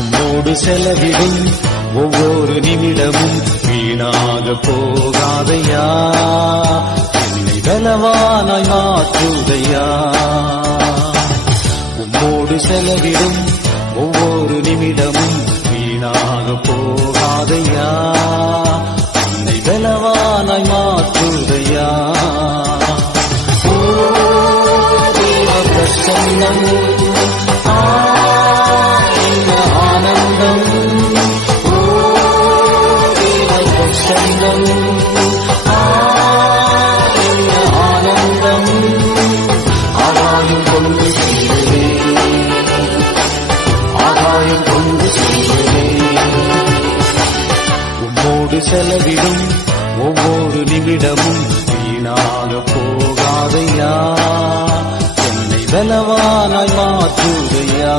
உம்மோடு செலவிடும் ஒவ்வொரு நிமிடமும் வீணாக போகாதையா, என்னை பலவானாய் மாற்றுதையா. உம்மோடு செலவிடும் ஒவ்வொரு நிமிடமும் வீணாக போகாதையா, என்னை பலவானாய் மாற்றுதையா. ஓ தேவ பிரசன்னம், என்ன ஆனந்தம். ஓ தேவ பிரசன்னம், என்ன ஆனந்தம். ஆகாயம் கொண்டு செல்லுவே, ஆகாயம் கொண்டு செல்லுவே. உம்மோடு செலவிடும் ஒவ்வொரு நிமிடமும் வீணாக போகாதையா, என்னை பலவானாய் மாற்றுதையா.